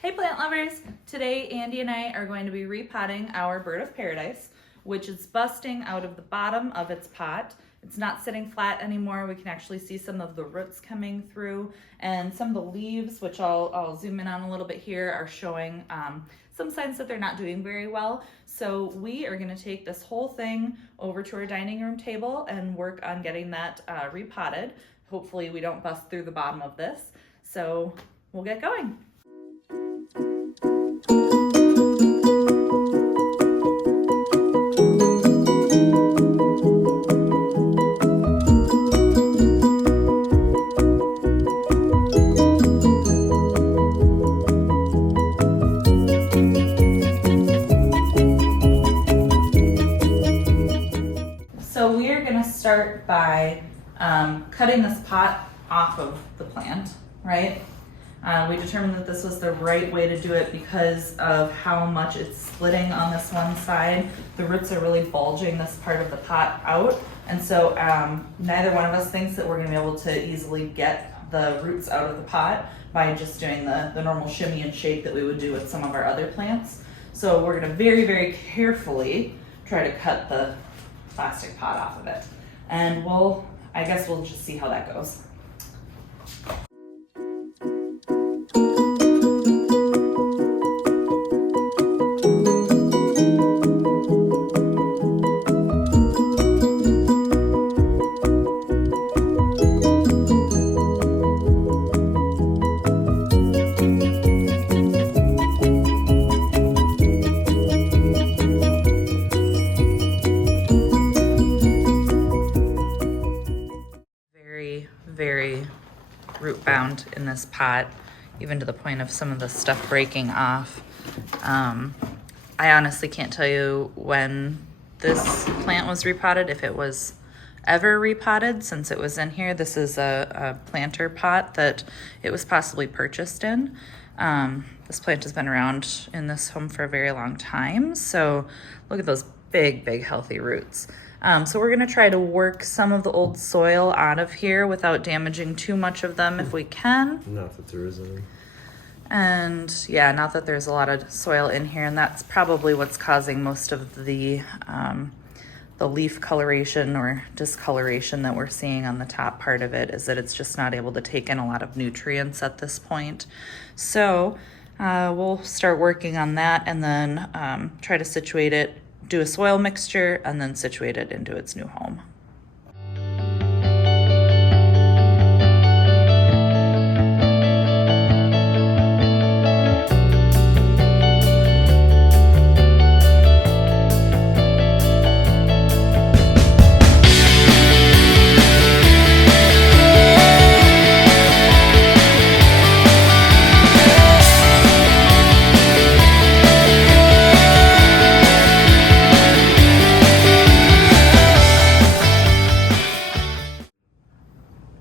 Hey plant lovers! Today Andy and I are going to be repotting our bird of paradise, which is busting out of the bottom of its pot. It's not sitting flat anymore. We can actually see some of the roots coming through, and some of the leaves, which I'll zoom in on a little bit here, are showing some signs that they're not doing very well. So we are going to take this whole thing over to our dining room table and work on getting that repotted. Hopefully we don't bust through the bottom of this. So we'll get going. So we are going to start by cutting this pot off of the plant, right? We determined that this was the right way to do it because of how much it's splitting on this one side. The roots are really bulging this part of the pot out, and so neither one of us thinks that we're going to be able to easily get the roots out of the pot by just doing the normal shimmy and shake that we would do with some of our other plants. So we're going to very, very carefully try to cut the plastic pot off of it, and I guess we'll just see how that goes. Very root bound in this pot, even to the point of some of the stuff breaking off. I honestly can't tell you when this plant was repotted, if it was ever repotted since it was in here. This is a planter pot that it was possibly purchased in. This plant has been around in this home for a very long time, so look at those big healthy roots. So we're going to try to work some of the old soil out of here without damaging too much of them if we can. Not that there is any. And yeah, not that there's a lot of soil in here, and that's probably what's causing most of the leaf coloration or discoloration that we're seeing on the top part of it, is that it's just not able to take in a lot of nutrients at this point. So we'll start working on that and then try to situate it, do a soil mixture, and then situate it into its new home.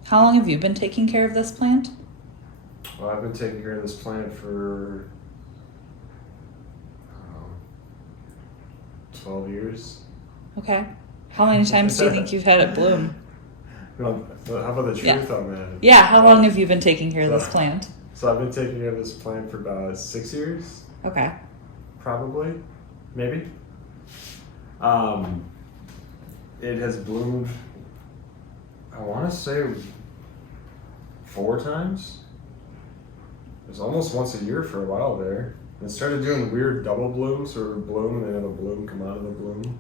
How long have you been taking care of this plant? Well, I've been taking care of this plant for 12 years. Okay. How many times do you think you've had it bloom? Well, how about the truth on that? Yeah, how long have you been taking care of this plant? So I've been taking care of this plant for about 6 years. Okay. Probably. Maybe. It has bloomed, I want to say 4 times. It was almost once a year for a while there. It started doing weird double blooms, or bloom and then have a bloom come out of the bloom.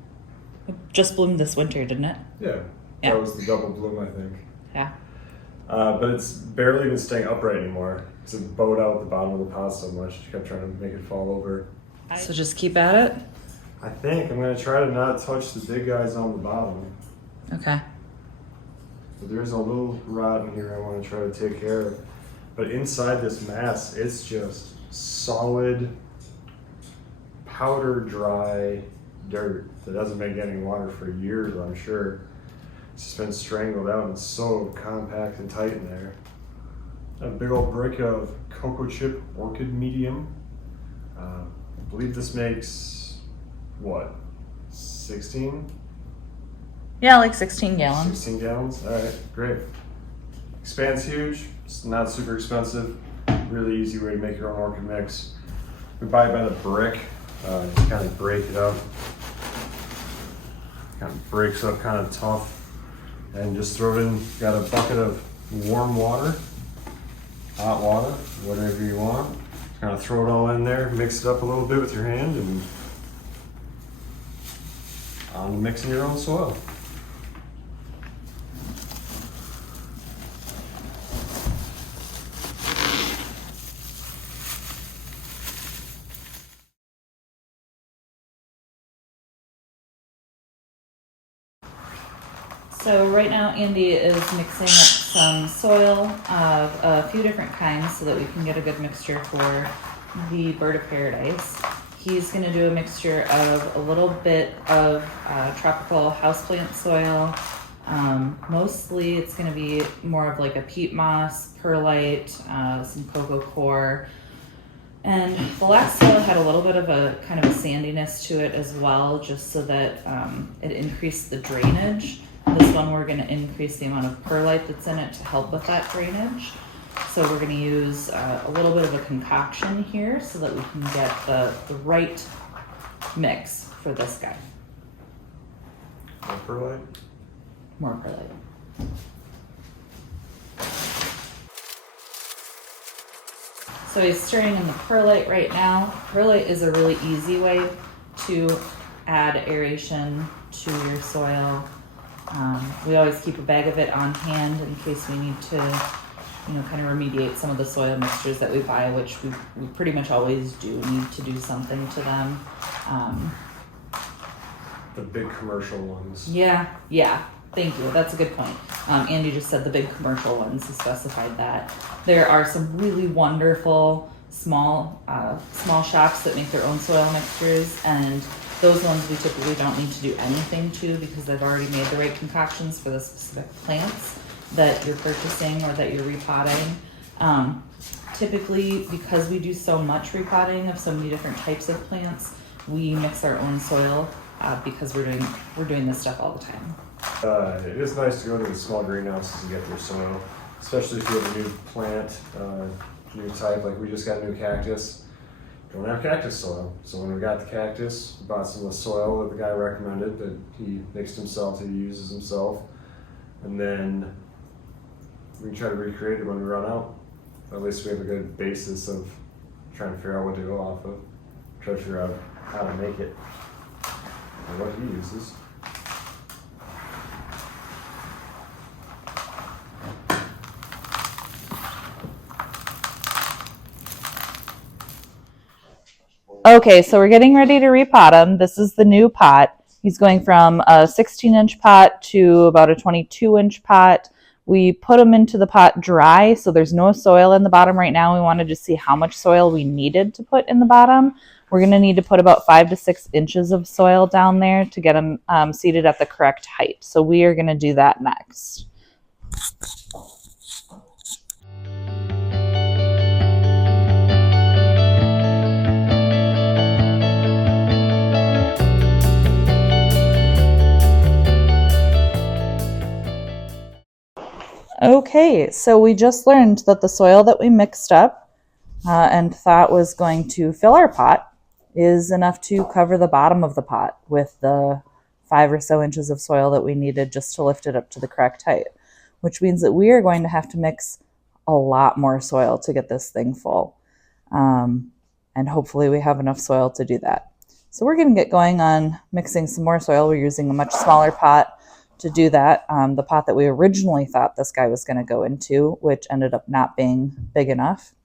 It just bloomed this winter, didn't it? Yeah, Yeah. that was the double bloom, I think. Yeah. But it's barely even staying upright anymore because it bowed out the bottom of the pot so much. She kept trying to make it fall over. So just keep at it? I think I'm going to try to not touch the big guys on the bottom. Okay. But there's a little rot in here I want to try to take care of. But inside this mass, it's just solid, powder dry dirt that doesn't make any water for years, I'm sure. It's just been strangled out and it's so compact and tight in there. A big old brick of cocoa chip orchid medium. I believe this makes, what, 16? Yeah, like 16 gallons. 16 gallons? All right, great. Expands huge. It's not super expensive. Really easy way to make your own orchid mix. We buy it by the brick. Just kind of break it up. Kind of breaks up kind of tough. And just throw it in. Got a bucket of warm water, hot water, whatever you want. Kind of throw it all in there, mix it up a little bit with your hand, and on to mixing your own soil. So right now Andy is mixing up some soil of a few different kinds so that we can get a good mixture for the bird of paradise. He's going to do a mixture of a little bit of tropical houseplant soil. Mostly it's going to be more of like a peat moss, perlite, some cocoa coir. And the last soil had a little bit of a kind of a sandiness to it as well, just so that it increased the drainage. This one we're going to increase the amount of perlite that's in it to help with that drainage. So we're going to use a little bit of a concoction here so that we can get the right mix for this guy. More perlite? More perlite. So he's stirring in the perlite right now. Perlite is a really easy way to add aeration to your soil. We always keep a bag of it on hand in case we need to, kind of remediate some of the soil mixtures that we buy, which we pretty much always do need to do something to them. The big commercial ones. Yeah, thank you. That's a good point. Andy just said the big commercial ones. He specified that. There are some really wonderful small shops that make their own soil mixtures, and those ones we typically don't need to do anything to because they've already made the right concoctions for the specific plants that you're purchasing or that you're repotting. Typically, because we do so much repotting of so many different types of plants, we mix our own soil because we're doing this stuff all the time. It is nice to go to the small greenhouses and get their soil, especially if you have a new plant, new type. Like we just got a new cactus. Don't have cactus soil. So when we got the cactus, we bought some of the soil that the guy recommended that he mixed himself, that he uses himself. And then we can try to recreate it when we run out. At least we have a good basis of trying to figure out what to go off of. Try to figure out how to make it and what he uses. Okay, so we're getting ready to repot him. This is the new pot. He's going from a 16-inch pot to about a 22-inch pot. We put him into the pot dry, so there's no soil in the bottom right now. We wanted to see how much soil we needed to put in the bottom. We're going to need to put about 5 to 6 inches of soil down there to get him seated at the correct height. So we are going to do that next. Okay, so we just learned that the soil that we mixed up and thought was going to fill our pot is enough to cover the bottom of the pot with the 5 or so inches of soil that we needed just to lift it up to the correct height, which means that we are going to have to mix a lot more soil to get this thing full. And hopefully we have enough soil to do that. So we're going to get going on mixing some more soil. We're using a much smaller pot to do that. The pot that we originally thought this guy was going to go into, which ended up not being big enough.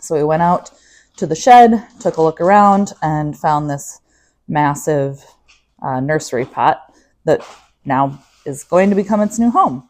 So we went out to the shed, took a look around, and found this massive nursery pot that now is going to become its new home.